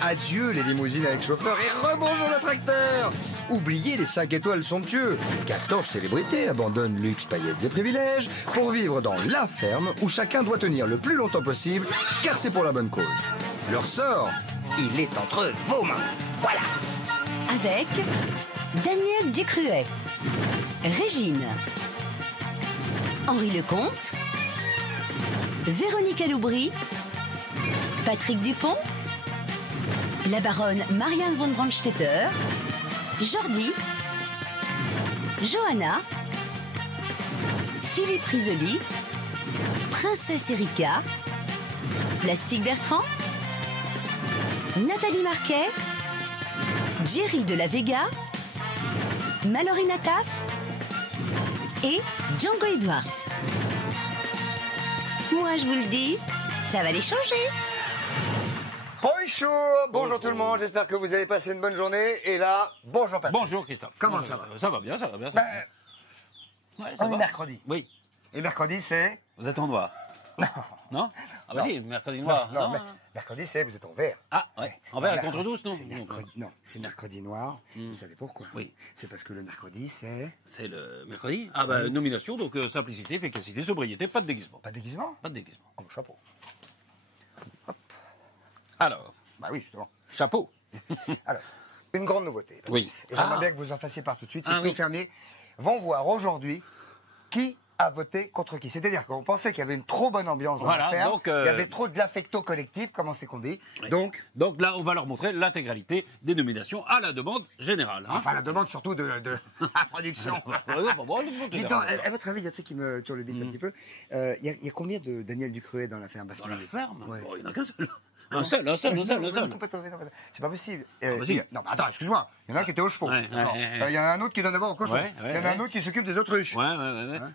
Adieu les limousines avec chauffeur et rebonjour le tracteur. Oubliez les 5 étoiles somptueux. 14 célébrités abandonnent luxe, paillettes et privilèges pour vivre dans la ferme où chacun doit tenir le plus longtemps possible car c'est pour la bonne cause. Leur sort, il est entre vos mains. Voilà. Avec Daniel Ducruet, Régine, Henri Lecomte, Véronique Aloubry, Patrick Dupont, la baronne Marianne von Brandstetter, Jordi, Johanna, Philippe Risoli, Princesse Erika, Plastique Bertrand, Nathalie Marquet, Jerry de la Vega, Mallory Nataf et Django Edwards. Moi, je vous le dis, ça va les changer. Bonjour tout le monde, j'espère que vous avez passé une bonne journée. Et là, bonjour Patrick. Bonjour Christophe. Comment ça va? Ça va bien, ça va bien. Ouais, on est mercredi. Oui. Et mercredi, c'est... Vous êtes en noir. Non. Non? Ah bah si, mercredi noir. Non, mais mercredi, c'est vous êtes en vert. Ah, ouais. En vert et contre douce, non? Non, c'est mercredi noir. Vous savez pourquoi? Oui. C'est parce que le mercredi, c'est... C'est le mercredi? Ah bah, nomination, donc simplicité, efficacité, sobriété, pas de déguisement. Pas de déguisement? Pas de déguisement. Oh, chapeau. Hop. Alors? Bah oui, justement. Chapeau. Alors, une grande nouveauté. Patrice. Oui. Et j'aimerais bien que vous en fassiez part tout de suite. C'est que oui. nos fermiers vont voir aujourd'hui qui a voté contre qui. C'est-à-dire qu'on pensait qu'il y avait une trop bonne ambiance dans la ferme, donc, il y avait trop de l'affecto collectif, comment c'est qu'on dit. Oui. Donc là, on va leur montrer l'intégralité des nominations à la demande générale. Hein. Enfin, la demande surtout de la production. Dites donc, à votre avis, il y a un truc qui me tourne le bide un petit peu. Il y a combien de Daniel Ducruet dans la ferme? Dans la ferme? Ouais. Bon, il n'y en a qu'un seul. Un seul. C'est pas possible. Non, mais attends, excuse-moi. Il y en a un qui était aux chevaux. Ouais. Il y en a un autre qui donne d'abord aux cochons. Ouais, Il y en a un autre qui s'occupe des autruches. Ouais.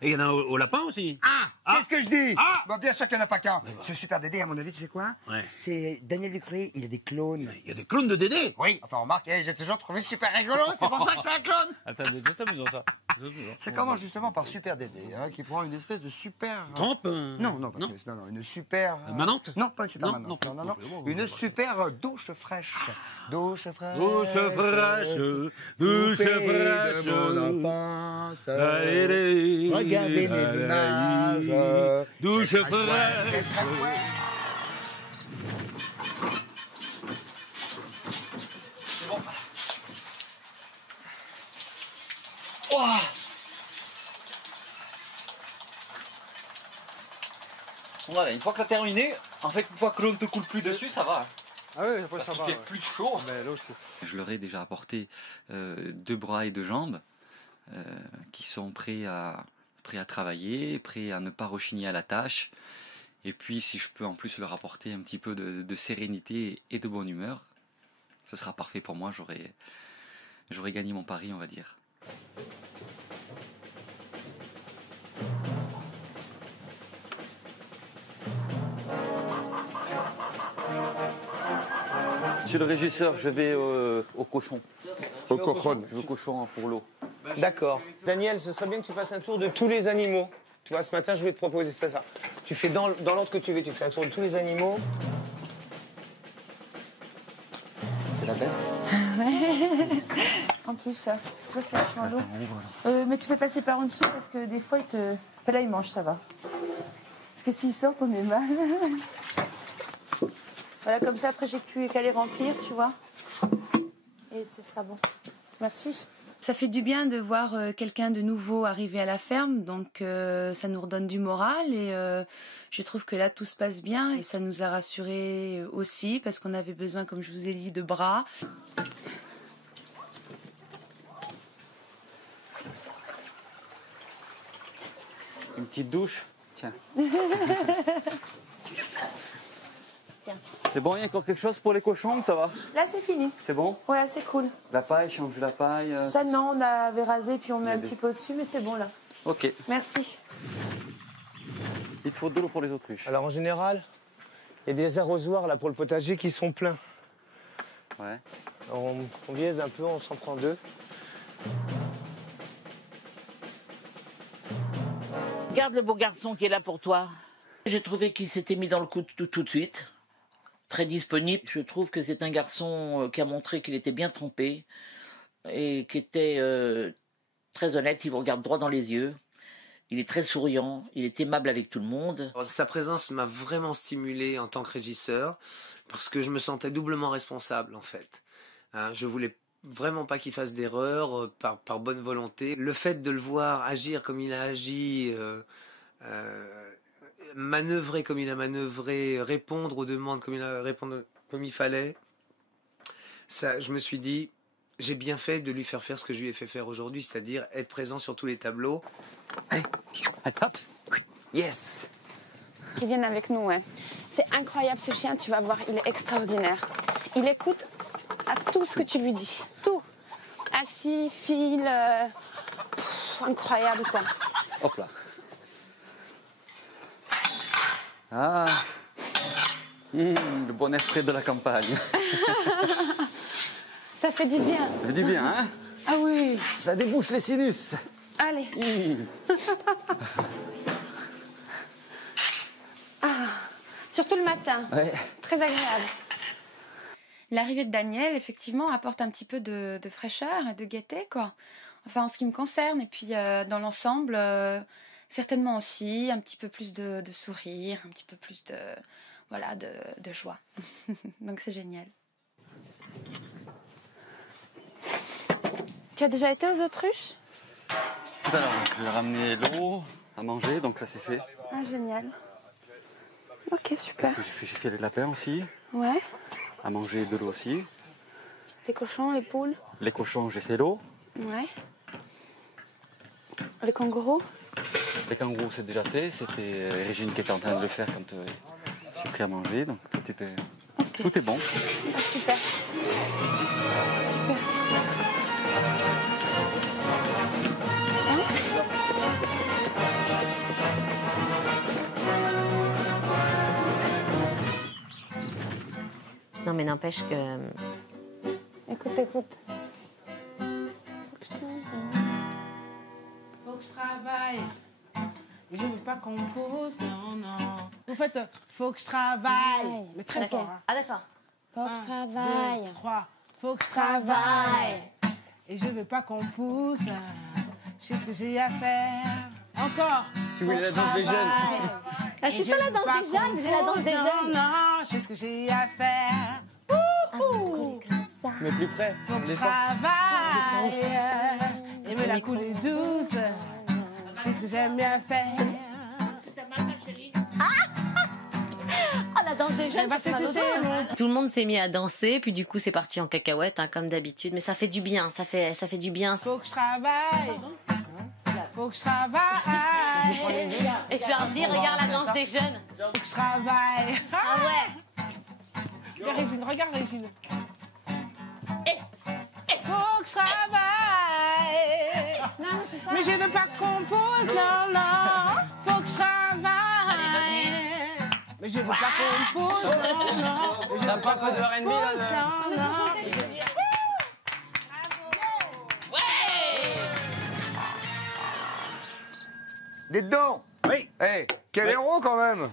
Et il y en a un au lapin aussi. Ah, qu'est-ce que je dis? Ah Bah, bien sûr qu'il n'y en a pas qu'un. Ce super Dédé, à mon avis, tu sais quoi? Ouais. C'est Daniel Ducruet, il a des clones. Il y a des clones de Dédé. Oui, enfin, remarque, j'ai toujours trouvé super rigolo, c'est pour ça que c'est un clone. Attends, c'est amusant ça. Ça commence justement par Super Dédé, hein, qui prend une espèce de super... Trempe Non, une super... Manante? Non, pas une super Non, manante. non, Non. non. Une super douche fraîche. Douche fraîche. Douche fraîche, douche fraîche. Regardez mes images. Douche fraîche. Voilà, une fois que t'as terminé, en fait, une fois que l'eau ne te coule plus dessus, ça va. Ah oui, après Parce qu'il fait plus chaud. Je leur ai déjà apporté 2 bras et 2 jambes qui sont prêts à travailler, prêts à ne pas rechigner à la tâche. Et puis si je peux en plus leur apporter un petit peu de sérénité et de bonne humeur, ce sera parfait pour moi, j'aurais gagné mon pari, on va dire. Monsieur le régisseur, je vais au cochon. Au cochon. Je veux au cochon pour l'eau. D'accord. Daniel, ce serait bien que tu fasses un tour de tous les animaux. Tu vois, ce matin, je voulais te proposer ça. Tu fais dans l'ordre que tu veux, tu fais un tour de tous les animaux. C'est la bête. Ouais. En plus, tu vois, c'est vachement lourd. Mais tu fais passer par en dessous parce que des fois, il te... Enfin, là, il mange, ça va. Parce que s'ils sortent, on est mal. Voilà, comme ça, après, j'ai plus qu'à les remplir, tu vois. Et ce sera bon. Merci. Ça fait du bien de voir quelqu'un de nouveau arriver à la ferme, donc ça nous redonne du moral et je trouve que là tout se passe bien et ça nous a rassurés aussi parce qu'on avait besoin, comme je vous ai dit, de bras. Une petite douche, tiens. C'est bon, il y a encore quelque chose pour les cochons, ça va? Là, c'est fini. C'est bon? Ouais, c'est cool. La paille, changer la paille. Ça, non, on avait rasé puis on met un petit peu au-dessus, mais c'est bon là. Ok. Merci. Il te faut de l'eau pour les autruches. Alors, en général, il y a des arrosoirs là pour le potager qui sont pleins. Ouais. Alors, on biaise un peu, on s'en prend 2. Regarde le beau garçon qui est là pour toi. J'ai trouvé qu'il s'était mis dans le coup tout de suite. très disponible. Je trouve que c'est un garçon qui a montré qu'il était bien trempé et qui était très honnête. Il vous regarde droit dans les yeux. Il est très souriant, il est aimable avec tout le monde. Sa présence m'a vraiment stimulé en tant que régisseur parce que je me sentais doublement responsable en fait. Je voulais vraiment pas qu'il fasse d'erreur par bonne volonté. Le fait de le voir agir comme il a agi, manœuvrer comme il a manœuvré, répondre aux demandes comme il a répondu comme il fallait, ça, je me suis dit, j'ai bien fait de lui faire ce que je lui ai fait faire aujourd'hui, c'est-à-dire être présent sur tous les tableaux. Allez, hop, yes. Qui viennent avec nous, ouais. C'est incroyable ce chien, tu vas voir, il est extraordinaire. Il écoute à tout ce que tu lui dis, tout. Assis, file, incroyable quoi. Hop là. Ah, le bon air frais de la campagne. Ça fait du bien. Ça fait du bien, hein? Ah oui. Ça débouche les sinus. Allez. Ah, surtout le matin. Ouais. Très agréable. L'arrivée de Daniel, effectivement, apporte un petit peu de fraîcheur et de gaieté, quoi. Enfin, en ce qui me concerne. Et puis, dans l'ensemble, certainement aussi, un petit peu plus de sourire, un petit peu plus de joie. Donc, c'est génial. Tu as déjà été aux autruches? Tout à l'heure, je vais ramener l'eau à manger, donc ça c'est fait. Ah, génial. Ok, super. Parce que j'ai fait les lapins aussi. Ouais. À manger de l'eau aussi. Les cochons, les poules? Les cochons, j'ai fait l'eau. Ouais. Les kangourous? Les kangourous, c'est déjà fait. C'était Régine qui était en train de le faire quand j'ai pris à manger. Donc tout est bon. Ah, super. Super, super. Non, mais n'empêche que... Écoute, écoute. Faut que je travaille. Et je veux pas qu'on me pose, non, non. En fait, faut que je travaille. Mais très fort. Hein. Ah, d'accord. Faut que je travaille. 2, 3. Faut que je travaille. Et je veux pas qu'on me pousse. Je sais ce que j'ai à faire. Encore. Tu voulais la danse des jeunes. Ah, c'est ça la danse des jeunes, j'ai la danse des jeunes. Non, je sais ce que j'ai à faire. Mais plus près. Faut que je travaille. Et me la couler douce. C'est ce que j'aime bien faire. Ah, la danse des jeunes, Tout le monde s'est mis à danser, puis du coup c'est parti en cacahuète, hein, comme d'habitude. Mais ça fait du bien, ça fait du bien. Faut que je travaille. Faut que je travaille. Et je leur dis, regarde la danse des jeunes. Faut que je travaille. Ah ouais. Regarde Régine, regarde Régine. Faut que je travaille. Non, c'est ça. Mais je veux pas qu'on pose, non, non. Faut que je travaille. Mais je veux pas qu'on pose, non, non. T'as pas un peu de R&B là? Non, non. Dites donc. Oui. Eh, quel héros quand même.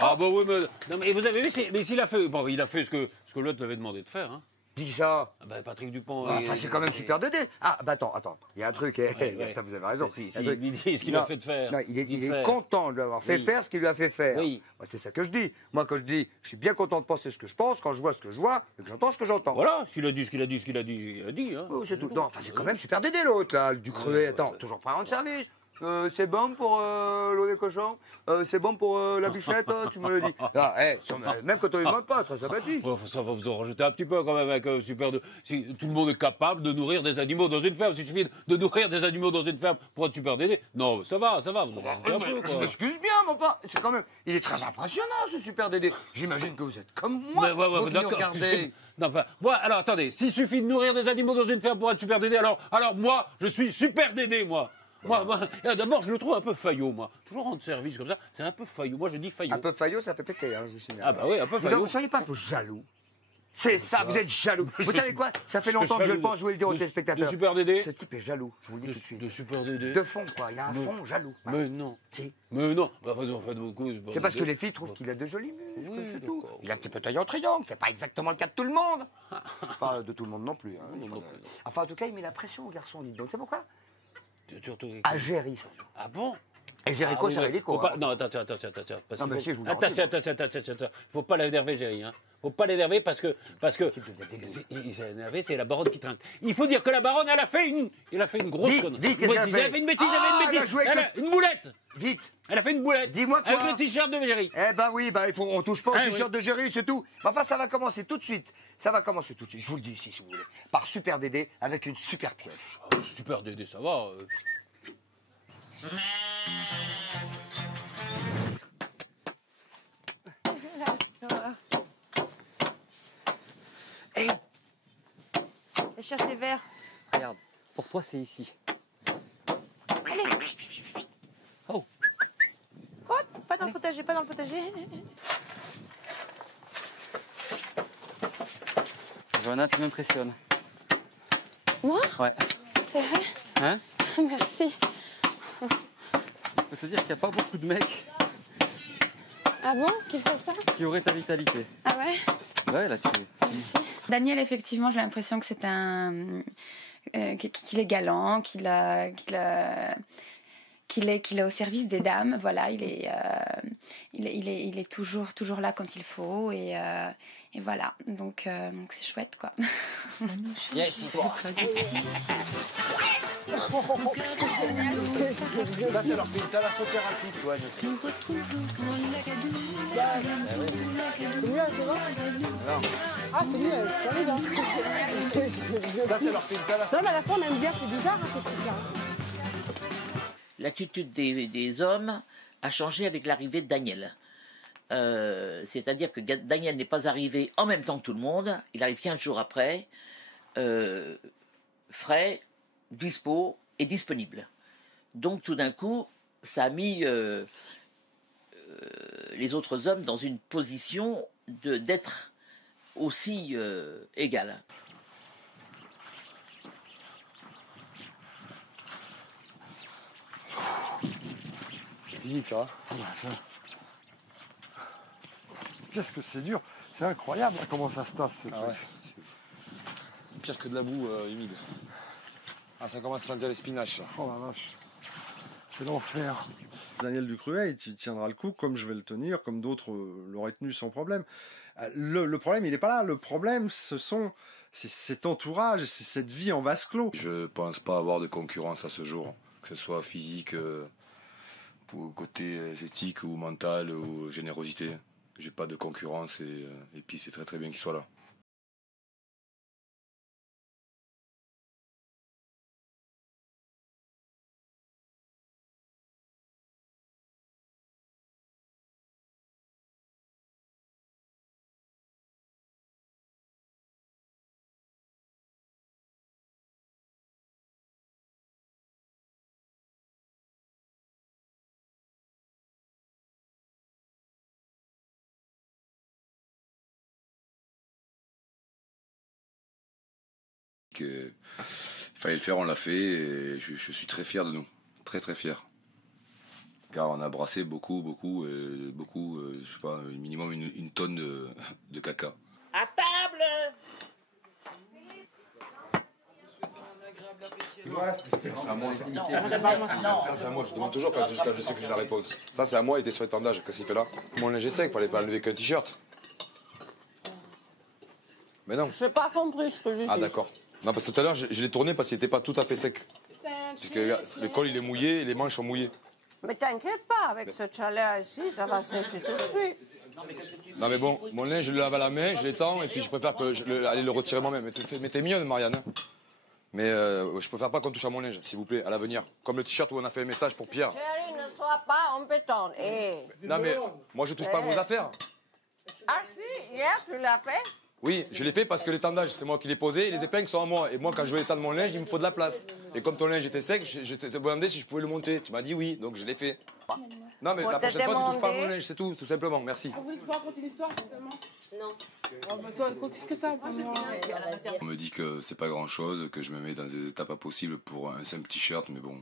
Ah bah oui, mais, non, mais vous avez vu, mais s'il a fait, bon, il a fait ce que l'autre lui avait demandé de faire. Hein. Dis ça. Ah bah, Patrick Dupont. Enfin, c'est quand même super 2D. Ah, bah attends, il y a un truc. Ouais. Vous avez raison. Si, Un truc. lui dit ce qu'il a fait de faire. Non, il est content de lui avoir fait faire ce qu'il lui a fait faire. Oui. Moi, c'est ça que je dis. Moi, quand je dis, je suis bien content de penser ce que je pense, quand je vois ce que je vois, et que j'entends ce que j'entends. Voilà, s'il a dit ce qu'il a dit, il a dit. Hein. Oui, c'est tout. Non, enfin, c'est quand même super 2D l'autre, là, du crevé. Attends, toujours prêt à rendre service. C'est bon pour l'eau des cochons. C'est bon pour la bichette, tu me le dis. Ah, même quand on ne demande pas, très sympathique. Ouais, ça va vous en rajouter un petit peu quand même avec super de. Si tout le monde est capable de nourrir des animaux dans une ferme, il suffit de nourrir des animaux dans une ferme pour être super Dédé. Non, ça va, vous en rajoutez un peu. Quoi. Je m'excuse bien, mon père. C'est quand même. Il est très impressionnant, ce super Dédé. J'imagine que vous êtes comme moi. Vous qui nous regardez. Non, enfin, moi, alors attendez, s'il suffit de nourrir des animaux dans une ferme pour être super Dédé, alors moi, je suis super Dédé, moi. Moi, d'abord, je le trouve un peu faillot, moi. Toujours rendre service comme ça, c'est un peu faillot. Moi, je dis faillot. Un peu faillot, ça fait péter, hein, je vous signale. Ah bah oui, un peu faillot. Donc, vous ne seriez pas un peu jaloux C'est ça, vous êtes jaloux. Vous savez quoi? Ça fait longtemps que je le pense, je voulais le dire aux téléspectateurs. De Super Dédé? Ce type est jaloux, je vous le dis tout de suite. De Super Dédé? De fond, quoi. Il a un fond jaloux. Mais non. Si. Mais non. Bah, en fait, beaucoup. C'est parce que les filles trouvent qu'il a de jolis muscles, c'est tout. Il a un petit peu taillé en triangle, c'est pas exactement le cas de tout le monde. Pas de tout le monde non plus. Hein. Enfin, en tout cas, il met la pression aux garçons, dites donc. C'est pourquoi? Surtout. À Géry, surtout. Ah bon? Et Gérico, c'est Rélico. Non, attention. Non, mais si, je vous le Attention. Faut pas l'énerver, Géry. Hein. Faut pas l'énerver parce que il s'est énervé, c'est la baronne qui trinque. Il faut dire que la baronne, elle a fait une grosse connerie. Vite, qu'est-ce qu'elle a fait? Elle a fait une bêtise, elle a une boulette. Vite. Elle a fait une boulette. Dis-moi quoi? Avec le t-shirt de Géry. Eh ben oui, on touche pas au t-shirt de Géry, c'est tout. Mais enfin, ça va commencer tout de suite. Je vous le dis ici, si vous voulez. Par Super Dédé, avec une super pioche. Oh, Super Dédé, ça va. Hey, je cherche les verres. Regarde, pour toi, c'est ici. Allez. Oh. Quoi? Pas dans le potager, pas dans le potager. Johanna, tu m'impressionnes. Moi? Ouais. C'est vrai? Hein? Merci. Je peux te dire qu'il n'y a pas beaucoup de mecs Ah bon? Qui ferait ça? qui auraient ta vitalité. Ah ouais? Ouais, là-dessus. Merci. Daniel, effectivement, j'ai l'impression que c'est qu'il est galant, qu'il est au service des dames. Voilà, il est toujours là quand il faut et voilà. Donc c'est chouette, quoi. Viens ici, toi. Ça, c'est leur film. T'as la sauter rapide, toi, je sais. Ah, c'est mieux, sur les dents. Ça, c'est leur film. Non, mais à la fois, on aime bien, c'est bizarre, hein, ces trucs-là. L'attitude des hommes a changé avec l'arrivée de Daniel. C'est-à-dire que Daniel n'est pas arrivé en même temps que tout le monde, il arrive 15 jours après, frais, dispo et disponible. Donc tout d'un coup, ça a mis les autres hommes dans une position d'être aussi égal. C'est physique, ça. Qu'est-ce que c'est dur. C'est incroyable comment ça se tasse, ce truc. Ouais. Pire que de la boue humide. Ah, ça commence à sentir les spinaches, là. Oh la vache. C'est l'enfer. Daniel Ducruet, il tiendra le coup comme je vais le tenir, comme d'autres l'auraient tenu sans problème. Le problème, il n'est pas là. Le problème, c'est cet entourage, c'est cette vie en vase clos. Je pense pas avoir de concurrence à ce jour, que ce soit physique, pour côté esthétique ou mental ou générosité. J'ai pas de concurrence et puis c'est très très bien qu'il soit là. Il fallait le faire, on l'a fait et je suis très fier de nous, très très fier. Car on a brassé beaucoup, je sais pas, minimum une tonne de caca. À table! C'est à moi, ça. Ça, c'est à moi, je demande toujours quand je sais que j'ai la réponse. Ça, c'est à moi, il était sur l'étendage. Qu'est-ce qu'il fait là? Mon linge est sec, fallait pas enlever qu'un t-shirt. Mais non. Je n'ai pas compris ce que j'ai dit. Ah, d'accord. Non, parce que tout à l'heure, je l'ai tourné parce qu'il n'était pas tout à fait sec. Puisque le col, il est mouillé et les manches sont mouillées. Mais t'inquiète pas, avec ce chaleur ici, ça va sécher tout de suite. Non, mais bon, mon linge, je le lave à la main, je l'étends et puis je préfère aller le retirer moi-même. Mais t'es mignonne, Marianne. Hein. Mais je préfère pas qu'on touche à mon linge, s'il vous plaît, à l'avenir. Comme le t-shirt où on a fait un message pour Pierre. Chérie, ne sois pas embêtante. Non, mais moi, je touche pas à vos affaires. Ah si, hier tu l'as fait? Oui, je l'ai fait parce que l'étendage, c'est moi qui l'ai posé et les épingles sont à moi. Et moi, quand je veux étendre mon linge, il me faut de la place. Et comme ton linge était sec, je t'ai demandé si je pouvais le monter. Tu m'as dit oui, donc je l'ai fait. Non, mais la prochaine fois, tu touches pas à mon linge, c'est tout simplement. Merci. Vous voulez que je vous raconte une histoire, justement? Non. Toi, qu'est-ce que t'as? On me dit que c'est pas grand-chose, que je me mets dans des états pas possibles pour un simple t-shirt, mais bon...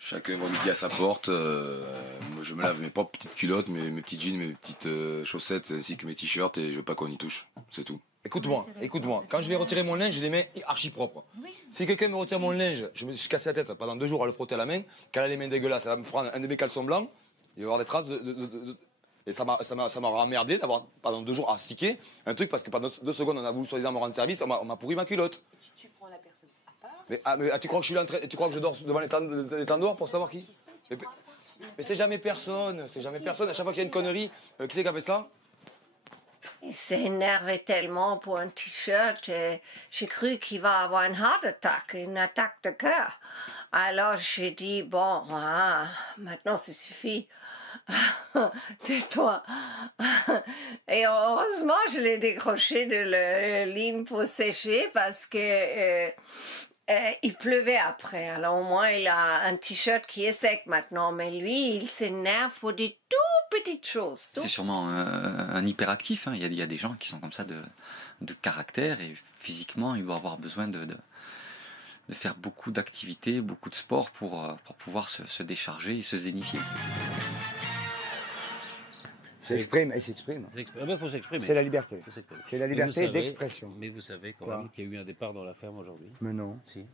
Chacun voit midi à sa porte. Moi, je me lave mes propres petites culottes, mes petits jeans, mes petites chaussettes, ainsi que mes t-shirts, et je veux pas qu'on y touche. C'est tout. Écoute-moi. Quand je vais retirer mon linge, j'ai les mains archi propres. Si quelqu'un me retire mon linge, je me suis cassé la tête pendant 2 jours à le frotter à la main. Quand elle a les mains dégueulasses, elle va me prendre un de mes caleçons blancs. Il va y avoir des traces Et ça m'a emmerdé d'avoir pendant 2 jours à sticker un truc parce que pendant 2 secondes, on a voulu soi-disant me rendre service, on m'a pourri ma culotte. Tu prends la personne à part. Mais tu crois que je suis là, tu crois que je dors devant les temps dehors pour savoir qui? Mais c'est jamais personne, À chaque fois qu'il y a une connerie, qui c'est qui a fait ça? Il s'est énervé tellement pour un t-shirt, j'ai cru qu'il va avoir une heart attack, une attaque de cœur. Alors j'ai dit, bon, maintenant ça suffit. Tais-toi. Et heureusement, je l'ai décroché de la ligne pour sécher parce que il pleuvait après. Alors au moins, il a un t-shirt qui est sec maintenant. Mais lui, il s'énerve pour des tout petites choses. C'est sûrement un hyperactif. Hein. Il y a des gens qui sont comme ça de caractère et physiquement, il doit avoir besoin de faire beaucoup d'activités, beaucoup de sport pour pouvoir se décharger et se zénifier. Il s'exprime. Il faut s'exprimer. C'est la liberté. C'est la liberté d'expression. Mais vous savez quand même qu'il y a eu un départ dans la ferme aujourd'hui. Mais non. Si.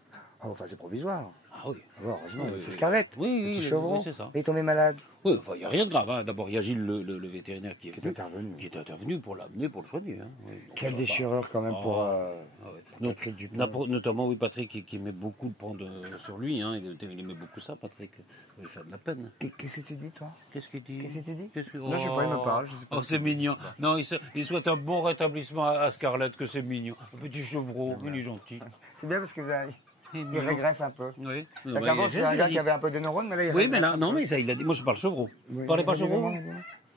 Oh, enfin, c'est provisoire. Ah oui. Heureusement, Oui, c'est oui. Scarlett. Oui, C'est ça. Il est tombé malade. Oui, enfin, il n'y a rien de grave. Hein. D'abord, il y a Gilles, le vétérinaire, qui est intervenu pour l'amener, pour le soigner. Hein. Oui. Quelle déchirure quand même pour Patrick Dupont. Notamment, oui, Patrick, qui met beaucoup de prendre sur lui. Hein. Il aimait beaucoup ça, Patrick. Il fait de la peine. Qu'est-ce que tu dis, toi? Qu'est-ce qu'il dit? Non, je sais pas, il me parle. Oh, c'est mignon. Non, il souhaite un bon rétablissement à Scarlett, que c'est mignon. Un petit chevreau, il est gentil. C'est bien parce que il régresse un peu. Oui. Avant, c'est un gars qui avait un peu de neurones, mais là, il régresse. Oui, mais là, non, mais ça, il a dit. Moi, je parle chevreau. Vous parlez pas chevreau?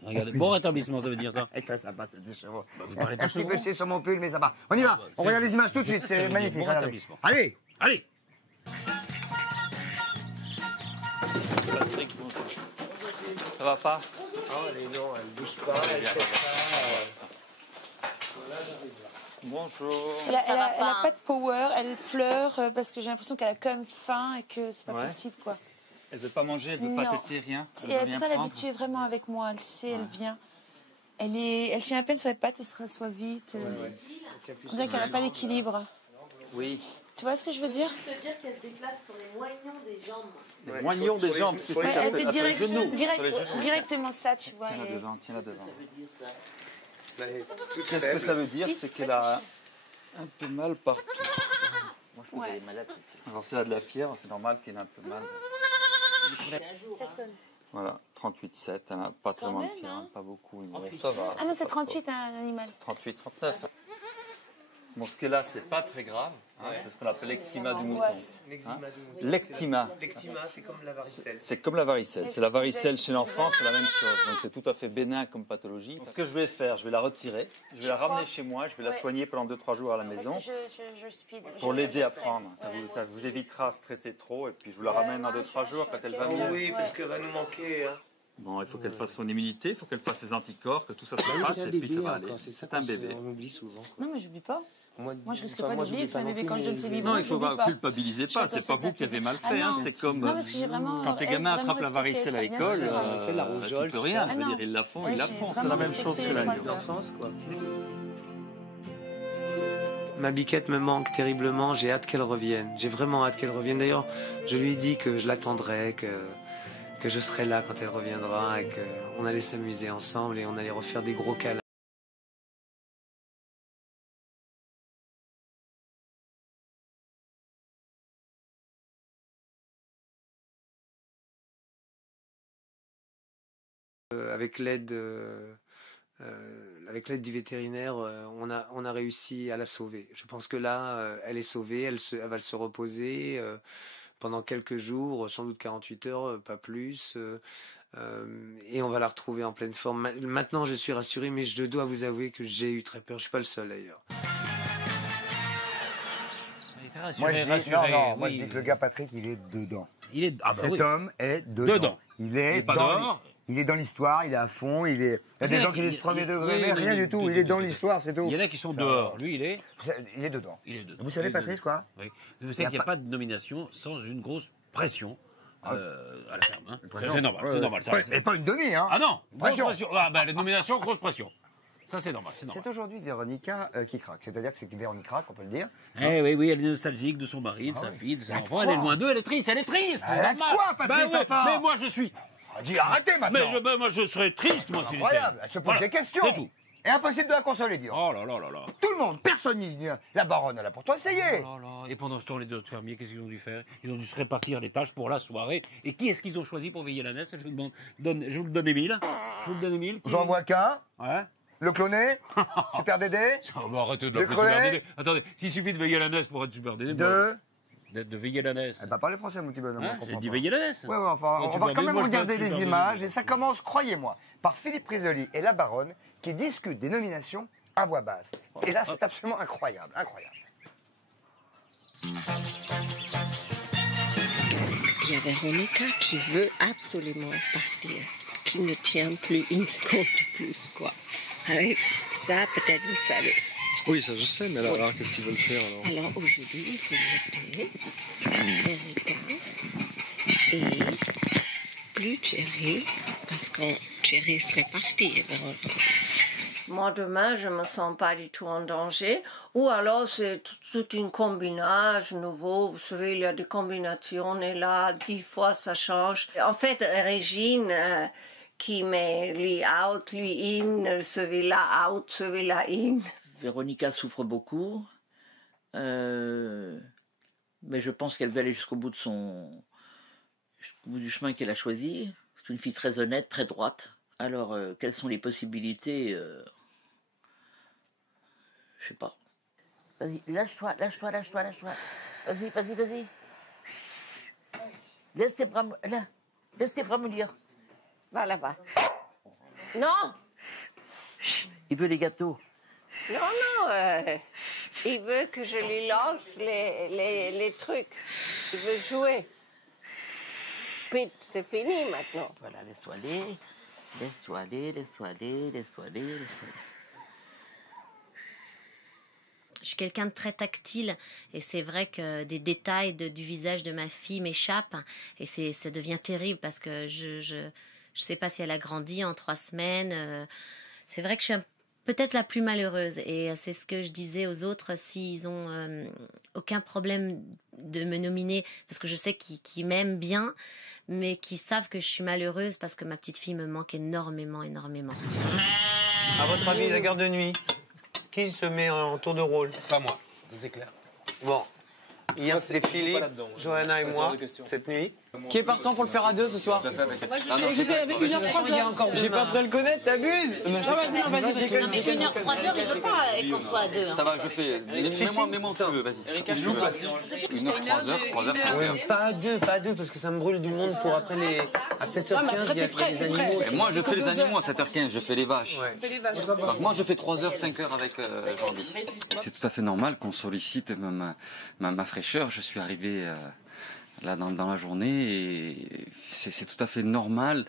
Regardez, bon rétablissement, ça veut dire ça. Et très sympa, ce petit chevreau. Vous parlez pas Un petit chevreau? peu chier sur mon pull, mais ça va. On y va. On regarde les images tout de suite. C'est magnifique. Bon rétablissement. Allez. Ça va pas? Oh, non, elle bouge pas. Bonjour. Elle a pas de power, elle pleure parce que j'ai l'impression qu'elle a quand même faim et que c'est pas possible, quoi. Elle veut pas manger, elle veut pas téter, rien. Pourtant, elle est habituée vraiment avec moi, elle sait, elle vient. Elle tient à peine sur les pattes, elle se rassoit vite. On dirait qu'elle n'a pas d'équilibre. Oui. Tu vois ce que je veux dire? Juste te dire qu'elle se déplace sur les moignons des jambes. Les moignons des jambes, parce que Elle fait genoux. directement ça, tu vois. Tiens là devant. Qu'est-ce que ça veut dire? C'est qu'elle a un peu mal partout. Moi, je trouve qu'elle est malade. Alors, c'est là de la fièvre, c'est normal qu'elle ait un peu mal. Ça sonne. Voilà, 38,7, elle n'a pas tellement de fièvre, pas beaucoup. Ça va. Ah non, c'est 38 un animal. 38, 39. Bon, ce qu'elle a, c'est pas très grave. Hein, c'est ce qu'on appelle l'ectima du mouton. L'ectima. L'ectima, c'est comme la varicelle. C'est comme la varicelle. C'est la varicelle chez l'enfant, c'est la même chose. Donc c'est tout à fait bénin comme pathologie. Ce que je vais faire, je vais la retirer, je vais la ramener chez moi, je vais la soigner pendant 2-3 jours à la maison pour l'aider à prendre. Ça vous évitera de stresser trop et puis je vous la ramène dans 2-3 jours quand elle va mieux. Oui, parce qu'elle va nous manquer. Hein. Bon, il faut qu'elle fasse son immunité, il faut qu'elle fasse ses anticorps, que tout ça se passe et puis ça va aller. C'est un bébé. On oublie souvent. Non, mais j'oublie pas. Moi, je risque pas d'oublier que c'est un bébé quand je donne ses biberons. Non, il faut pas culpabiliser pas. C'est pas vous qui avez mal fait. C'est comme quand tes gamins attrapent la varicelle à l'école, tu peux rien. Je veux dire, ils la font. C'est la même chose chez l'agneau. Ma biquette me manque terriblement. J'ai hâte qu'elle revienne. J'ai vraiment hâte qu'elle revienne. D'ailleurs, je lui ai dit que je l'attendrais, que je serais là quand elle reviendra et qu'on allait s'amuser ensemble et on allait refaire des gros câlins. Avec l'aide du vétérinaire, on a réussi à la sauver. Je pense que là, elle est sauvée, elle va se reposer pendant quelques jours, sans doute 48 heures, pas plus. Et on va la retrouver en pleine forme. Maintenant, je suis rassuré, mais je dois vous avouer que j'ai eu très peur. Je ne suis pas le seul, d'ailleurs. Moi, je dis que le gars Patrick, il est dedans. Cet homme est dedans. Il est pas dans dehors. Il est dans l'histoire, il est à fond, il est... Il y a des gens qui disent premier degré, mais rien du tout. Il est dans l'histoire, c'est tout. Il y en a qui sont dehors. Lui, il est... Il est dedans. Il est dedans. Vous savez, Patrice, quoi? Oui. Vous savez qu'il n'y a pas de nomination sans une grosse pression. À la ferme. Hein. C'est normal, c'est normal. Et pas une demi, hein? Ah non, pression. grosse pression. Ah, la nomination, grosse pression. Ça, c'est normal. C'est aujourd'hui Véronica qui craque. C'est-à-dire que c'est Véronique craque, on peut le dire. Oui, elle est nostalgique de son mari, de sa fille, de ses enfants. Elle est loin d'eux, elle est triste, Elle a quoi, Patrice, enfin? Mais moi, je suis... Dis, arrêtez maintenant. Mais moi, je serais triste, moi, si j'étais... Incroyable, elle se pose des questions. C'est tout. Et impossible de la consoler, dis. Oh là là là là. Tout le monde, personne n'y vient. La baronne, elle a pourtant essayé. Oh là là. Et pendant ce temps, les autres fermiers, qu'est-ce qu'ils ont dû faire? Ils ont dû se répartir les tâches pour la soirée. Et qui est-ce qu'ils ont choisi pour veiller la naisse? Je vous le donne Émile. J'en vois qu'un. Ouais. Le cloné. Super Dédé. Arrêtez de l'appeler Super Dédé. Attendez, s'il suffit de veiller la naisse pour être Super Dédé... De veiller la naisse. Elle va parler français, mon petit bonhomme. J'ai dit veiller la naisse. Ouais, enfin, on va quand même regarder les images. Et ça commence, croyez-moi, par Philippe Prisoli et la baronne qui discutent des nominations à voix basse. Et là, c'est absolument incroyable, incroyable. Il y a Véronica qui veut absolument partir, qui ne tient plus une seconde de plus, quoi. Avec ça, peut-être vous savez. Oui, ça je sais, mais alors qu'est-ce qu'ils veulent faire alors? Alors aujourd'hui, il faut noter Erika et plus Thierry, parce que Thierry serait parti. Moi, demain, je ne me sens pas du tout en danger. Ou alors, c'est toute une combination nouveau. Vous savez, il y a des combinations, et là, 10 fois, ça change. En fait, Régine... qui met lui out, lui in, celui-là out, celui-là in. Véronica souffre beaucoup, mais je pense qu'elle veut aller jusqu'au bout du chemin qu'elle a choisi. C'est une fille très honnête, très droite. Alors, quelles sont les possibilités? Je sais pas. Vas-y, lâche-toi. Vas-y. Laisse tes bras me lire. Va là-bas. Non! Il veut les gâteaux. Non, il veut que je lui lance les trucs. Il veut jouer. Pete, c'est fini maintenant. Voilà, laisse-toi aller. Je suis quelqu'un de très tactile et c'est vrai que des détails du visage de ma fille m'échappent et ça devient terrible parce que je sais pas si elle a grandi en 3 semaines. C'est vrai que je suis peut-être la plus malheureuse et c'est ce que je disais aux autres s'ils ont aucun problème de me nominer parce que je sais qu'ils m'aiment bien mais qu'ils savent que je suis malheureuse parce que ma petite fille me manque énormément. À votre avis, la garde de nuit, qui se met en tour de rôle? Pas moi, ça c'est clair. Bon. Hier, c'était Philippe, Johanna et moi, cette nuit. Qui est partant pour le faire à 2 ce soir? J'ai fait avec 1h03. J'ai pas pu le connaître, t'abuses? Non, vas-y. Mais 1h, 3h, il veut pas qu'on soit à 2. Ça va, je fais. Mets-moi un peu, vas-y. 1h, 3h, Pas à deux, parce que ça me brûle du monde pour après les. À 7h15, il y a les animaux. Et moi, je fais les animaux à 7h15, je fais les vaches. Donc moi, je fais 3h, 5h avec Jordi. C'est tout à fait normal qu'on sollicite ma fraîcheur. Je suis arrivé là dans la journée et c'est tout à fait normal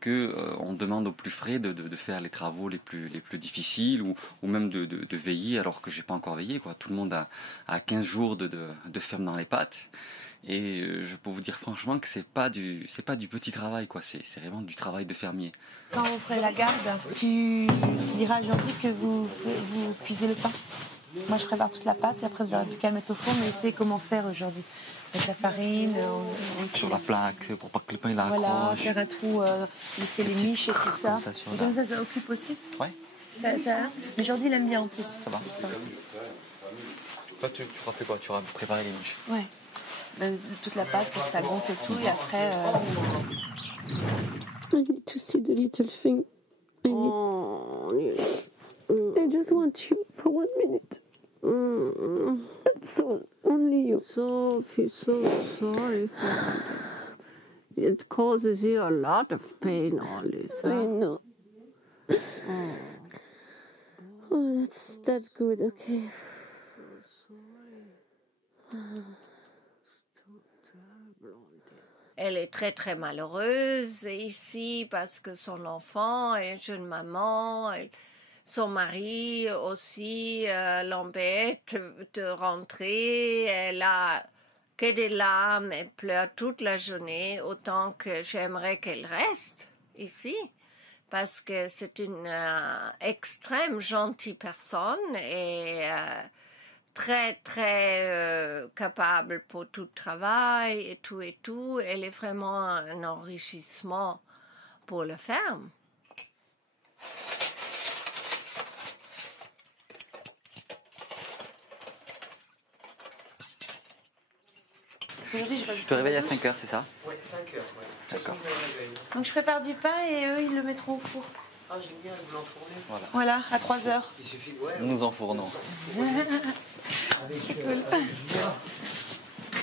qu'on demande au plus frais de faire les travaux les plus difficiles ou même de veiller alors que j'ai pas encore veillé, quoi. Tout le monde a 15 jours de ferme dans les pattes. Et je peux vous dire franchement que c'est pas du petit travail, quoi. C'est vraiment du travail de fermier. Quand vous ferez la garde, tu diras à Jordi que vous cuisez le pain. Moi, je prépare toute la pâte et après, vous n'aurez plus qu'à le mettre au four. Mais c'est comment faire aujourd'hui. Avec la farine. Sur la plaque, pour pas que le pain il accroche. Voilà, faire un trou, il fait les miches et tout ça. Et comme ça occupe aussi. Ouais. Ça, mais Jordi, il aime bien en plus. Ça va. Toi, tu auras fait quoi? Tu auras préparé les miches? Ouais. Toute la pâte pour que ça gonfle et tout. Et après. I need to see the little thing. I just want you for 1 minute. That's all. Only you. Sophie, so sorry for it. It causes you a lot of pain, all this. Huh? I know. Oh, that's good. Okay. Elle est très très malheureuse ici parce que son enfant est jeune maman. Son mari aussi l'embête de rentrer. Elle a que des larmes, elle pleure toute la journée, autant que j'aimerais qu'elle reste ici. Parce que c'est une extrême gentille personne et très, très capable pour tout travail et tout et tout. Elle est vraiment un enrichissement pour la ferme. Je te réveille à 5h, c'est ça? Oui, 5 heures. Ouais. D'accord. Donc je prépare du pain et eux, ils le mettront au four. Ah, j'aime bien, vous l'enfournez. Voilà, à 3 heures. Il suffit, ouais. Nous enfournons. C'est cool.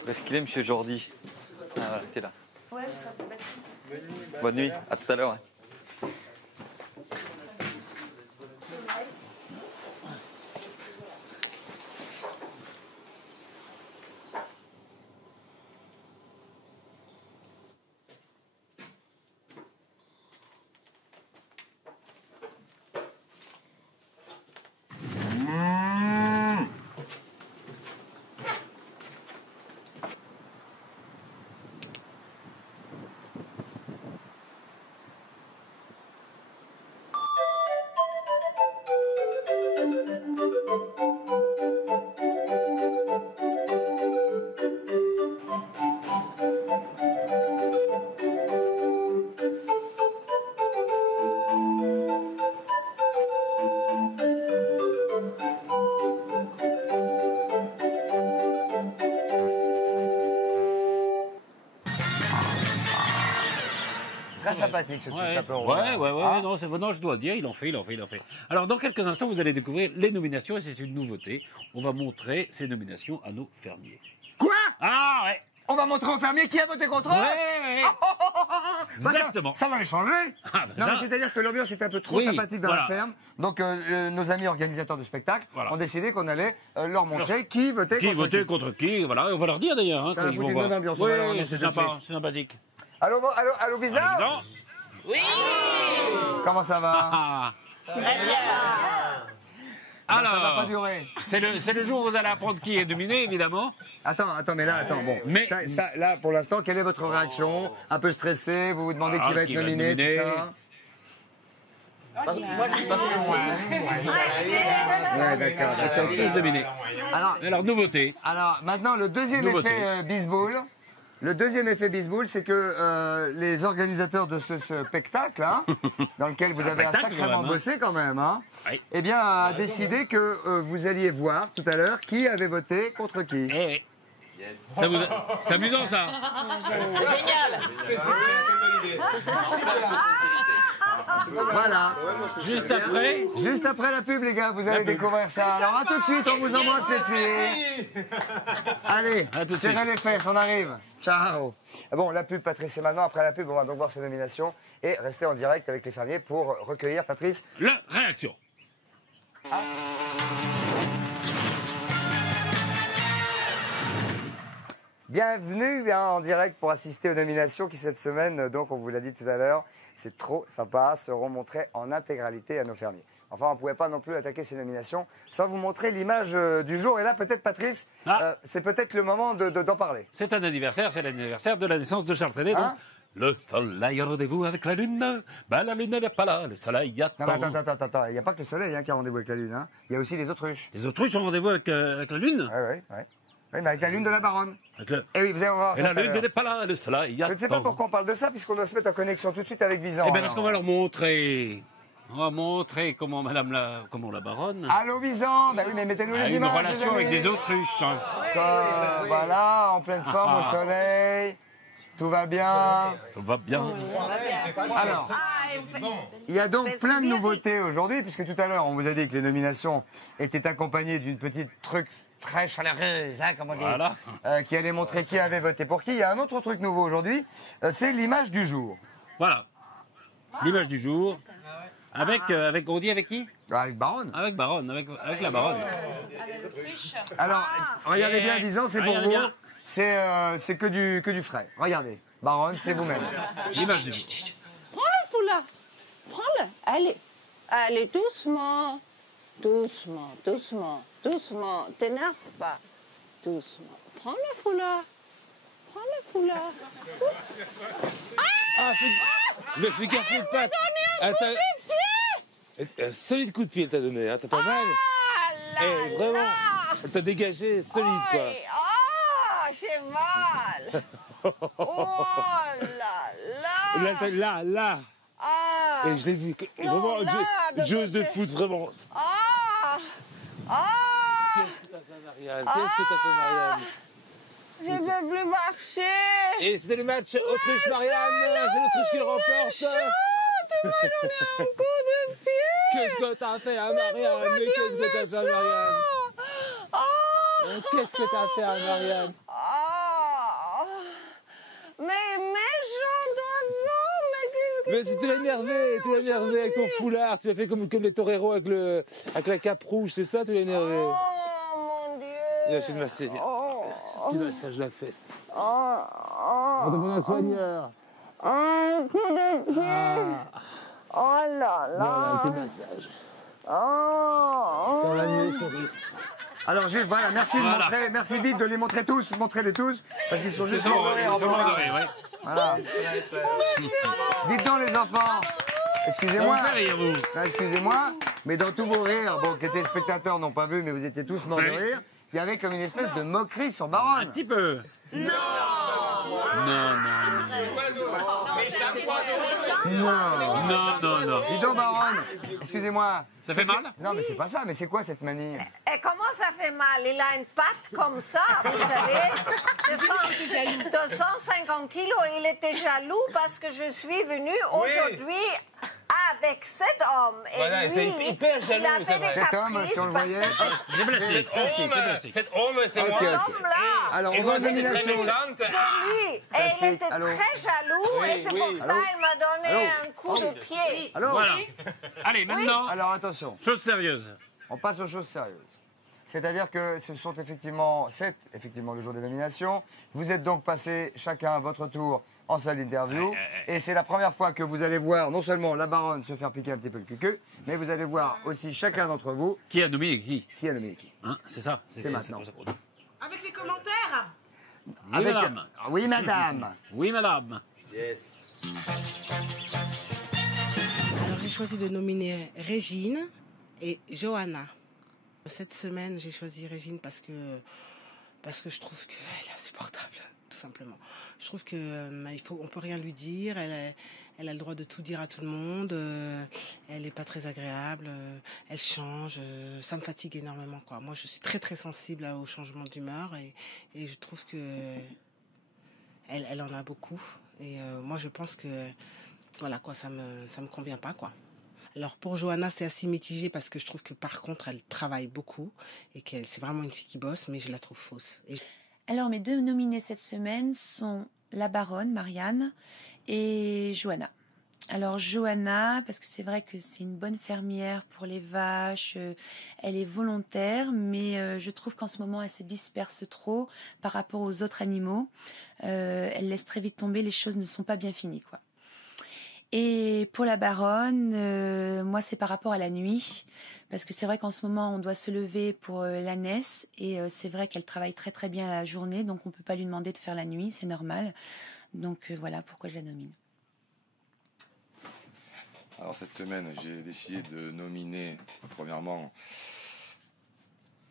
Où est-ce qu'il est, monsieur Jordi? Ah voilà, t'es là. Ouais, je vais faire des bassines. Bonne nuit, à tout à l'heure. Très sympathique ce petit chaperon. Non, je dois dire, il en fait. Alors, dans quelques instants, vous allez découvrir les nominations et c'est une nouveauté. On va montrer ces nominations à nos fermiers. Quoi? Ah ouais. On va montrer aux fermiers qui a voté contre eux? Ouais. Exactement. Ça va les changer. Ah, non, mais c'est-à-dire que l'ambiance est un peu trop sympathique dans la ferme. Donc, nos amis organisateurs de spectacle ont décidé qu'on allait leur montrer qui votait contre qui. Voilà, on va leur dire d'ailleurs. Ça va foutre une bonne ambiance. Oui, c'est sympa, c'est sympathique. Allô, Visage? Oui. Comment ça va? Très bien. Alors, ça va pas durer. C'est le jour où vous allez apprendre qui est dominé, évidemment. Attends, bon. Mais là, pour l'instant, quelle est votre réaction? Un peu stressé? Vous vous demandez qui va être nominé, tout ça? Moi, je suis pas Ouais, d'accord. Ils sont tous dominés. Alors, nouveauté. Alors, maintenant, le deuxième effet baseball. Le deuxième effet baseball, c'est que les organisateurs de ce spectacle, hein, dans lequel vous avez sacrément bossé quand même, hein, eh bien, a décidé que vous alliez voir tout à l'heure qui avait voté contre qui. C'est amusant, ça. C'est génial. Voilà. Juste après la pub, les gars, vous allez découvrir ça. Alors, à tout de suite, on vous embrasse, les filles. Allez, serrez les fesses, on arrive. Ciao. Bon, la pub, Patrice, c'est maintenant. Après la pub, on va donc voir ces nominations et rester en direct avec les fermiers pour recueillir, Patrice, la réaction. Bienvenue en direct pour assister aux nominations qui, cette semaine, donc on vous l'a dit tout à l'heure, c'est trop sympa, seront montrées en intégralité à nos fermiers. Enfin, on ne pouvait pas non plus attaquer ces nominations sans vous montrer l'image du jour. Et là, peut-être, Patrice, c'est peut-être le moment d'en parler. C'est un anniversaire, c'est l'anniversaire de la naissance de Charles Trenet. Le soleil a rendez-vous avec la lune. Ben, la lune n'est pas là, le soleil attend. Non, attends. Il n'y a pas que le soleil qui a rendez-vous avec la lune. Il y a aussi les autruches. Les autruches ont rendez-vous avec la lune? Oui, mais avec la lune de la baronne. Et oui, vous allez voir ça. Et la lune n'est pas là, le soleil attend. Je ne sais pas pourquoi on parle de ça, puisqu'on doit se mettre en connexion tout de suite avec Visan. Eh bien, parce qu'on va leur montrer. On va montrer comment comment la baronne. Allô, Visan? Ben oui, mais mettez-nous les images. Une relation avec des autruches. Voilà, en pleine forme, au soleil. Tout va bien. Tout va bien. Alors, il y a donc plein de nouveautés aujourd'hui, puisque tout à l'heure, on vous a dit que les nominations étaient accompagnées d'une petite truc très chaleureuse, comme on dit, qui allait montrer qui avait voté pour qui. Il y a un autre truc nouveau aujourd'hui, c'est l'image du jour. Voilà. L'image du jour. On dit avec qui? Avec Baronne. Avec Baronne, avec la Baronne. Alors, regardez bien, Visan, c'est pour vous. C'est que du frais. Regardez. Baronne, c'est vous-même. L'image du jour. Prends-le, Foula. Prends-le. Allez. Allez, doucement. Doucement, doucement, doucement. T'énerve pas. Doucement. Prends-le, Foula. Prends-le, Foula. Mais fais gaffe aux pattes. Un solide coup de pied, elle t'a donné. Hein. T'as pas mal. Eh, vraiment. Elle t'a dégagé solide, quoi. Oh, j'ai mal. Oh là là. Là. Ah. Et je l'ai vu. Vraiment, joueuse de foot, vraiment. Ah. Ah. Qu'est-ce que t'as fait, Marianne? Qu'est-ce que t'as fait, Marianne? Je ne peux plus marcher. Et c'était le match Autriche-Marianne. C'est l'Autriche qui le remporte. Tu m'as donné un coup de pied. Qu'est-ce que t'as fait à Marianne? Mais qu'est-ce que t'as fait à Marianne? Qu'est-ce que t'as fait à Marianne? Mais méchant d'oiseau, mais qu'est-ce que Mais si tu l'as énervé avec ton foulard, tu l'as fait comme les toreros avec la cape rouge, c'est ça, tu l'as énervé? Oh mon Dieu. Il a fait de masser, bien. Petit massage de la fesse. Oh On demande un soigneur. un coup de pied. Oh là là. Voilà, un petit massage. Oh. Ça va mieux, chérie. Alors juste, voilà, merci de Voilà. montrer, merci vite de les montrer tous, montrez-les tous, parce qu'ils sont juste morts de rire en Ils sont morts de bas. rire, ouais. Voilà. Dites donc les enfants, excusez-moi. Ça vous fait rire, vous. Non, excusez-moi, mais dans tous vos rires, bon, que les téléspectateurs n'ont pas vu, mais vous étiez tous morts de Oui. rire, il y avait comme une espèce de moquerie sur Baronne. Un petit peu. Non. Dis donc, Baronne, excusez-moi. Ça fait mal? Non, mais c'est pas ça, mais c'est quoi cette manie? Et comment ça fait mal? Il a une patte comme ça, vous savez, 250 kilos. Il était jaloux parce que je suis venue aujourd'hui avec cet homme. Et Voilà, lui, il était hyper jaloux, il a c'est fait vrai. des Cet homme, caprices si on le parce voyait, que C'est plastique. Cet homme, c'est Ok, moi. ok. homme-là, Alors, Et on va en vous êtes très nomination. méchante. c'est lui. Et il Plastique, était allô? très jaloux Oui, et c'est pour oui. ça Allô? qu'il m'a donné Allô? un coup de pied. Allô? Voilà. Allez, maintenant, Alors attention, chose sérieuse. on passe aux choses sérieuses. C'est-à-dire que ce sont c'est effectivement le jour des nominations. Vous êtes donc passés chacun à votre tour en salle d'interview. Et c'est la première fois que vous allez voir non seulement la Baronne se faire piquer un petit peu le cucu, mais vous allez voir aussi chacun d'entre vous Qui a nominé qui? qui a nommé qui. Hein, c'est ça. C'est maintenant. pour ça qu'on dit. Avec les commentaires. Oui, madame. Oui, madame. Oui, madame. Yes. Alors j'ai choisi de nominer Régine et Johanna. Cette semaine, j'ai choisi Régine parce que je trouve qu'elle est insupportable, tout simplement. Je trouve qu'on peut rien lui dire. Elle a le droit de tout dire à tout le monde. Elle n'est pas très agréable. Elle change. Ça me fatigue énormément, quoi. Moi, je suis très très sensible au changement d'humeur et je trouve que elle en a beaucoup. Et moi, je pense que voilà, quoi, ça me convient pas, quoi. Alors pour Johanna, c'est assez mitigé parce que je trouve que par contre, elle travaille beaucoup et qu'elle c'est vraiment une fille qui bosse, mais je la trouve fausse. Alors mes deux nominés cette semaine sont la Baronne, Marianne, et Johanna. Alors Johanna, parce que c'est vrai que c'est une bonne fermière pour les vaches, elle est volontaire, mais je trouve qu'en ce moment elle se disperse trop par rapport aux autres animaux. Elle laisse très vite tomber, les choses ne sont pas bien finies, quoi. Et pour la Baronne, moi c'est par rapport à la nuit, parce que c'est vrai qu'en ce moment on doit se lever pour l'ânesse, et c'est vrai qu'elle travaille très très bien la journée, donc on peut pas lui demander de faire la nuit, c'est normal. Donc voilà pourquoi je la nomine. Alors cette semaine, j'ai décidé de nominer, premièrement,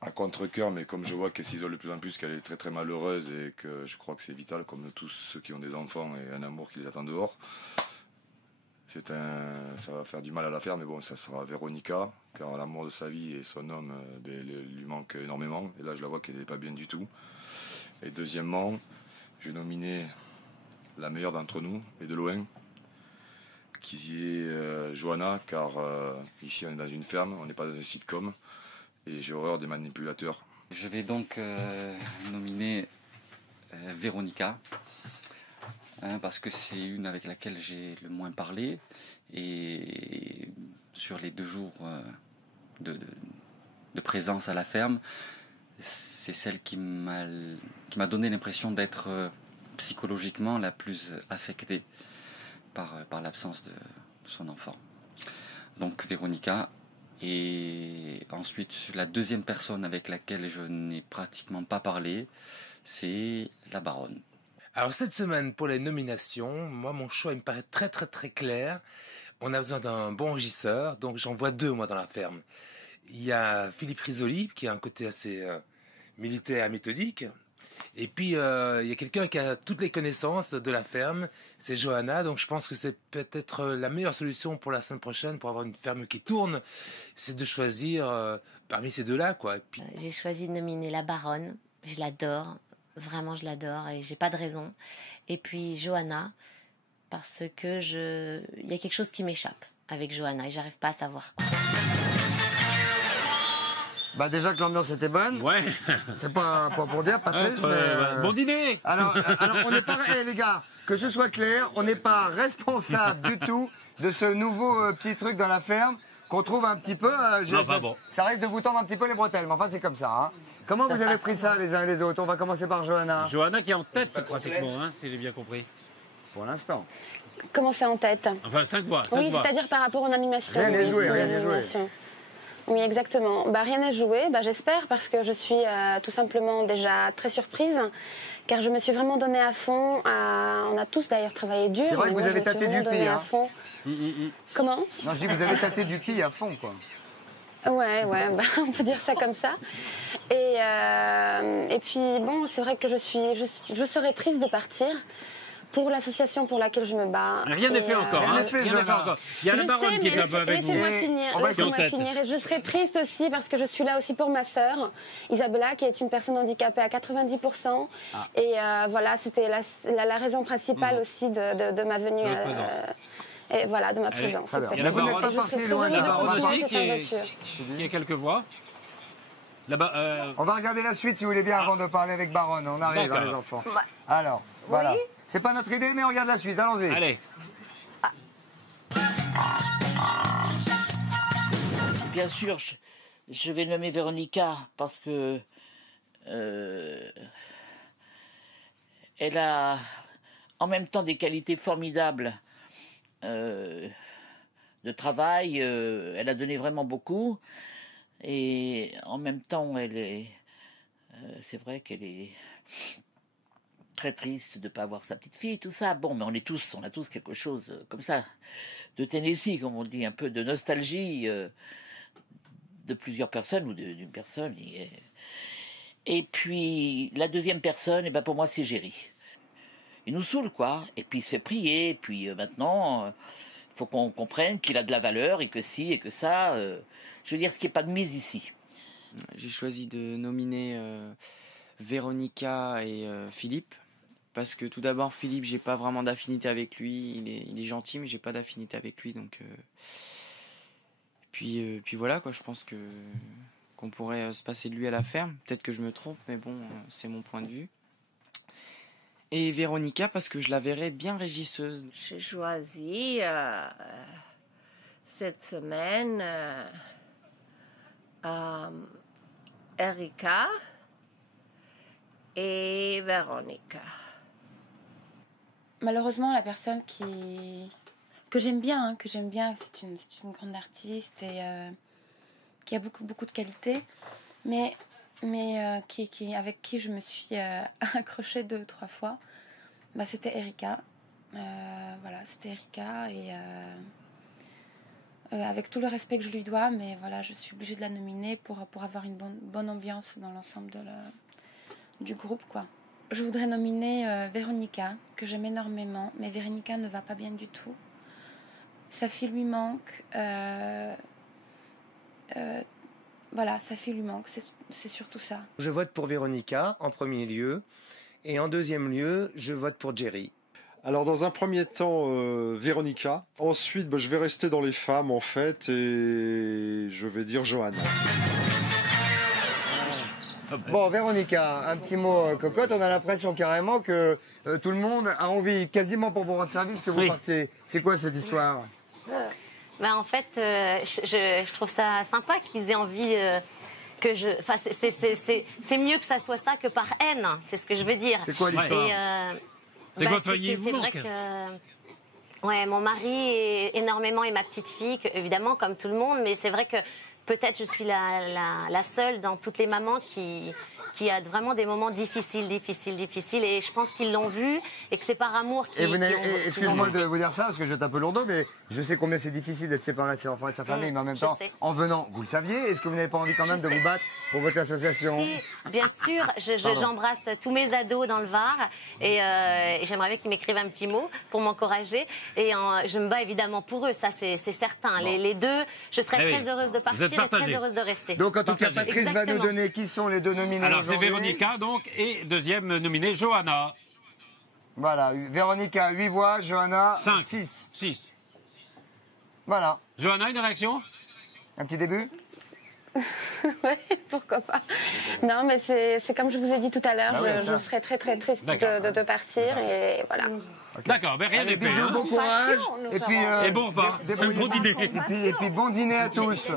à contre-cœur, mais comme je vois qu'elle s'isole de plus en plus, qu'elle est très très malheureuse et que je crois que c'est vital, comme tous ceux qui ont des enfants et un amour qui les attend dehors. Ça va faire du mal à la faire, mais bon, ça sera Véronica, car l'amour de sa vie et son homme lui manque énormément. Et là, je la vois qu'elle n'est pas bien du tout. Et deuxièmement, j'ai nominé la meilleure d'entre nous, et de loin, qui est Johanna, car ici on est dans une ferme, on n'est pas dans un sitcom, et j'ai horreur des manipulateurs. Je vais donc nominer Véronica, parce que c'est une avec laquelle j'ai le moins parlé, et sur les 2 jours de présence à la ferme, c'est celle qui m'a donné l'impression d'être psychologiquement la plus affectée par l'absence de son enfant. Donc Véronica. Et ensuite, la deuxième personne avec laquelle je n'ai pratiquement pas parlé, c'est la baronne. Alors cette semaine, pour les nominations, moi, mon choix il me paraît très très très clair. On a besoin d'un bon régisseur, donc j'en vois deux, moi, dans la ferme. Il y a Philippe Risoli, qui a un côté assez militaire, méthodique. Et puis, il y a quelqu'un qui a toutes les connaissances de la ferme, c'est Johanna. Donc, je pense que c'est peut-être la meilleure solution pour la semaine prochaine, pour avoir une ferme qui tourne, c'est de choisir parmi ces deux-là, quoi. Et puis... J'ai choisi de nominer la baronne. Je l'adore, vraiment je l'adore, et j'ai pas de raison. Et puis Johanna, parce que il y a quelque chose qui m'échappe avec Johanna, et j'arrive pas à savoir quoi. Bah déjà que l'ambiance était bonne. Ouais. C'est pas pour dire, Patrice, mais... Bon dîner. Alors on n'est pas... les gars, que ce soit clair, on n'est pas responsable du tout de ce nouveau petit truc dans la ferme qu'on trouve un petit peu... ça risque de vous tendre un petit peu les bretelles, mais enfin c'est comme ça. Hein. Comment vous avez pris ça les uns et les autres? On va commencer par Johanna. Johanna qui est en tête pratiquement, hein, si j'ai bien compris. Pour l'instant. Comment c'est en tête? Enfin 5 voix. Oui, c'est-à-dire par rapport aux animations. Rien n'est joué, rien n'est joué. Oui, exactement. Rien n'est joué, j'espère, parce que je suis tout simplement déjà très surprise, car je me suis vraiment donnée à fond. On a tous d'ailleurs travaillé dur. C'est vrai que vous avez tâté du pis. Hein. Comment? Non, je dis vous avez tâté du pis à fond, quoi. Ouais, on peut dire ça comme ça. Et puis, bon, c'est vrai que je serais triste de partir. Pour l'association pour laquelle je me bats. Rien n'est fait encore. Rien n'est fait encore. Il y a la baronne qui est un peu avec vous. Laissez-moi finir. Et je serai triste aussi parce que je suis là aussi pour ma sœur, Isabella, qui est une personne handicapée à 90%. Ah. Et voilà, c'était la raison principale aussi de ma venue. Et voilà, de ma présence. Mais vous n'êtes pas parti loin de la baronne aussi, qui a quelques voix. Là-bas, on va regarder la suite si vous voulez bien avant de parler avec Baronne. On arrive, hein, les enfants. Alors, voilà. C'est pas notre idée, mais on regarde la suite. Allons-y. Allez. Bien sûr, je vais nommer Véronica parce que elle a en même temps des qualités formidables de travail. Elle a donné vraiment beaucoup. Et en même temps, c'est vrai qu'elle est très triste de ne pas avoir sa petite fille, tout ça. Bon, mais on a tous quelque chose comme ça, de Tennessee, comme on dit, un peu de nostalgie de plusieurs personnes ou d'une personne. Et puis, la deuxième personne, pour moi, c'est Géry. Il nous saoule, quoi. Et puis, il se fait prier. Et puis, maintenant, il faut qu'on comprenne qu'il a de la valeur et que si et que ça... je veux dire, ce qui n'est pas de mise ici. J'ai choisi de nominer Véronica et Philippe. Parce que tout d'abord, Philippe, j'ai pas vraiment d'affinité avec lui. Il est gentil, mais j'ai pas d'affinité avec lui. Donc, puis voilà, quoi. Je pense qu'on pourrait se passer de lui à la ferme. Peut-être que je me trompe, mais bon, c'est mon point de vue. Et Véronica, parce que je la verrais bien régisseuse. J'ai choisi cette semaine Erika et Véronica. Malheureusement, la personne que j'aime bien, c'est une grande artiste et qui a beaucoup de qualités, mais avec qui je me suis accrochée 2 ou 3 fois. C'était Erika. Voilà, c'était Erika et avec tout le respect que je lui dois, mais voilà, je suis obligée de la nominer pour avoir une bonne ambiance dans l'ensemble du groupe, quoi. Je voudrais nominer Véronica, que j'aime énormément, mais Véronica ne va pas bien du tout. Sa fille lui manque. Voilà, sa fille lui manque, c'est surtout ça. Je vote pour Véronica en premier lieu, et en deuxième lieu, je vote pour Géry. Alors dans un premier temps, Véronica. Ensuite, je vais rester dans les femmes en fait, et je vais dire Johanna. Bon, Véronica, un petit mot cocotte. On a l'impression carrément que tout le monde a envie, quasiment pour vous rendre service, que vous partiez. C'est quoi cette histoire? En fait, je trouve ça sympa qu'ils aient envie que je... Enfin, c'est mieux que ça soit ça que par haine, c'est ce que je veux dire. C'est quoi l'histoire? C'est que votre famille c'est vous vrai manque. que ouais, mon mari énormément et ma petite fille, évidemment comme tout le monde, mais c'est vrai que peut-être je suis la seule dans toutes les mamans qui a vraiment des moments difficiles, et je pense qu'ils l'ont vu et que c'est par amour qu'ils... Excuse-moi de vous dire ça, parce que je vais être un peu lourdeau, mais je sais combien c'est difficile d'être séparé de ses enfants et de sa famille, mais en même temps, en venant, vous le saviez, est-ce que vous n'avez pas envie quand même de vous battre pour votre association? Si, bien sûr, j'embrasse tous mes ados dans le Var, et j'aimerais bien qu'ils m'écrivent un petit mot pour m'encourager, et je me bats évidemment pour eux, ça c'est certain. Les deux, je serais très heureuse de partir et très heureuse de rester. Donc en tout cas, Patrice va nous donner qui sont les deux nominés. Alors c'est Véronica donc, et deuxième nominée, Johanna. Voilà, Véronica 8 voix, Johanna 6. 6. Voilà. Johanna, une réaction? Un petit début? Oui, pourquoi pas. Non, mais c'est comme je vous ai dit tout à l'heure, je serais très très triste de partir, et voilà. D'accord, mais rien n'est fait. Bisous, bon courage. Et puis bon repas, bon dîner. Et puis bon dîner à tous.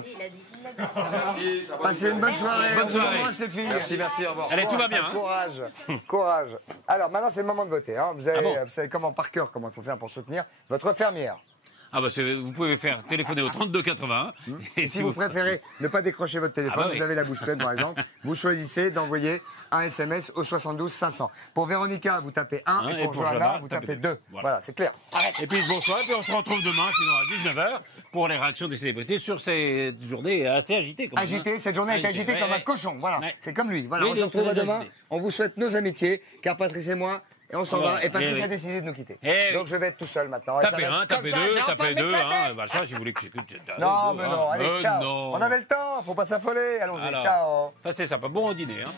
Passez une bonne soirée. Bonne soirée. On vous embrasse, les filles. Merci, au revoir. Allez, tout va bien. Courage, courage. Alors maintenant, c'est le moment de voter. Hein. Vous savez comment par cœur comment il faut faire pour soutenir votre fermière. Ah bah vous pouvez faire téléphoner au 32 81. Et si vous préférez ne pas décrocher votre téléphone, vous avez la bouche pleine par exemple, vous choisissez d'envoyer un SMS au 72 500. Pour Véronica, vous tapez 1 et pour Johanna, vous tapez 2. Voilà, c'est clair. Arrête. Et puis bonsoir, et puis on se retrouve demain, sinon à 19h, pour les réactions des célébrités sur cette journée assez agitée. Cette journée est agitée comme un cochon, voilà. C'est comme lui. Voilà, on se retrouve demain. On vous souhaite nos amitiés, car Patrice et moi, et on s'en va. Et Patrice a décidé de nous quitter. Donc je vais être tout seul maintenant. Tapez 1, tapez 2, tapez 2. Machin, si vous voulez que j'écoute. Non, mais non, allez, ciao. On avait le temps, faut pas s'affoler. Allons-y, ciao. Ça, c'est sympa. Bon dîner. Hein.